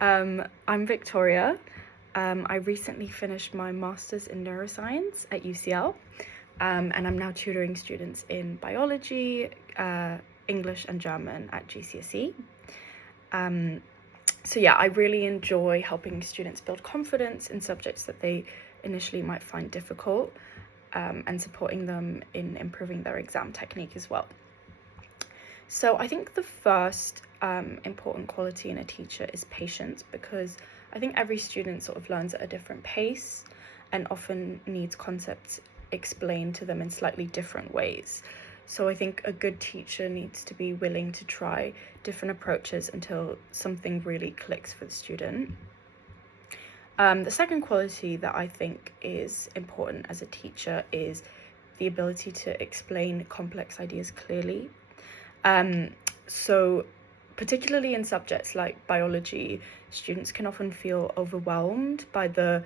I'm Victoria. I recently finished my master's in neuroscience at UCL, and I'm now tutoring students in biology, English, and German at GCSE. So yeah, I really enjoy helping students build confidence in subjects that they initially might find difficult, and supporting them in improving their exam technique as well. So I think the first important quality in a teacher is patience, because I think every student sort of learns at a different pace and often needs concepts explained to them in slightly different ways. So I think a good teacher needs to be willing to try different approaches until something really clicks for the student. The second quality that I think is important as a teacher is the ability to explain complex ideas clearly. So particularly in subjects like biology, students can often feel overwhelmed by the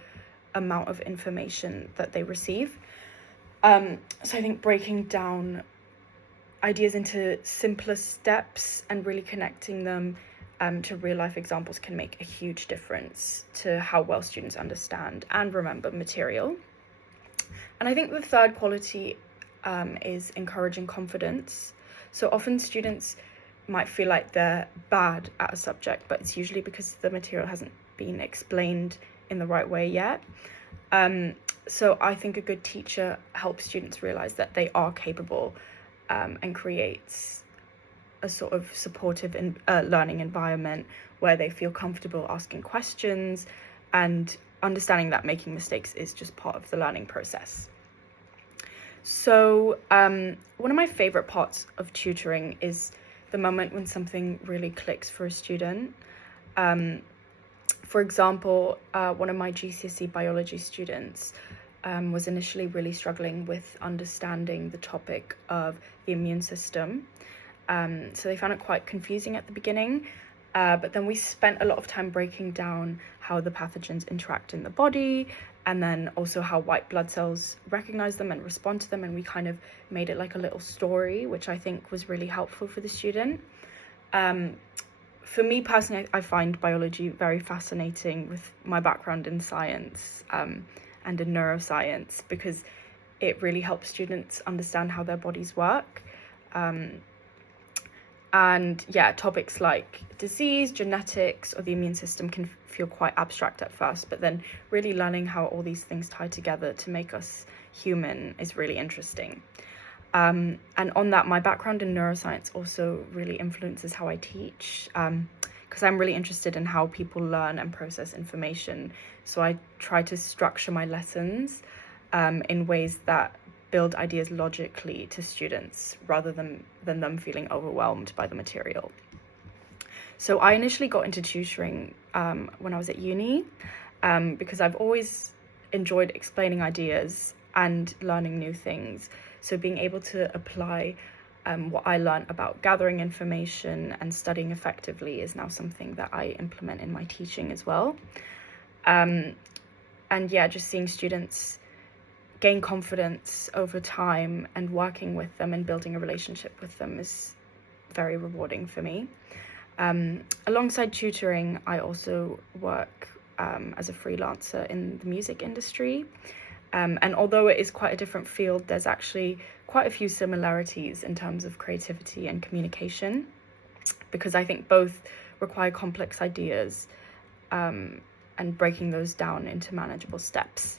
amount of information that they receive. So I think breaking down ideas into simpler steps and really connecting them to real life examples can make a huge difference to how well students understand and remember material. And I think the third quality is encouraging confidence. So often students might feel like they're bad at a subject, but it's usually because the material hasn't been explained in the right way yet. So I think a good teacher helps students realize that they are capable, and creates a sort of supportive learning environment where they feel comfortable asking questions and understanding that making mistakes is just part of the learning process. So one of my favorite parts of tutoring is the moment when something really clicks for a student. For example, one of my GCSE biology students was initially really struggling with understanding the topic of the immune system. So they found it quite confusing at the beginning, but then we spent a lot of time breaking down how the pathogens interact in the body, and then also how white blood cells recognize them and respond to them, and we kind of made it like a little story, which I think was really helpful for the student. For me personally, I find biology very fascinating with my background in science, and in neuroscience, because it really helps students understand how their bodies work. And yeah, topics like disease, genetics, or the immune system can feel quite abstract at first, but then really learning how all these things tie together to make us human is really interesting. And on that, my background in neuroscience also really influences how I teach, because I'm really interested in how people learn and process information. So I try to structure my lessons in ways that build ideas logically to students rather than them feeling overwhelmed by the material. So I initially got into tutoring when I was at uni, because I've always enjoyed explaining ideas and learning new things. So being able to apply what I learned about gathering information and studying effectively is now something that I implement in my teaching as well. And yeah, just seeing students gain confidence over time and working with them and building a relationship with them is very rewarding for me. Alongside tutoring, I also work as a freelancer in the music industry. And although it is quite a different field, there's actually quite a few similarities in terms of creativity and communication, because I think both require complex ideas, and breaking those down into manageable steps.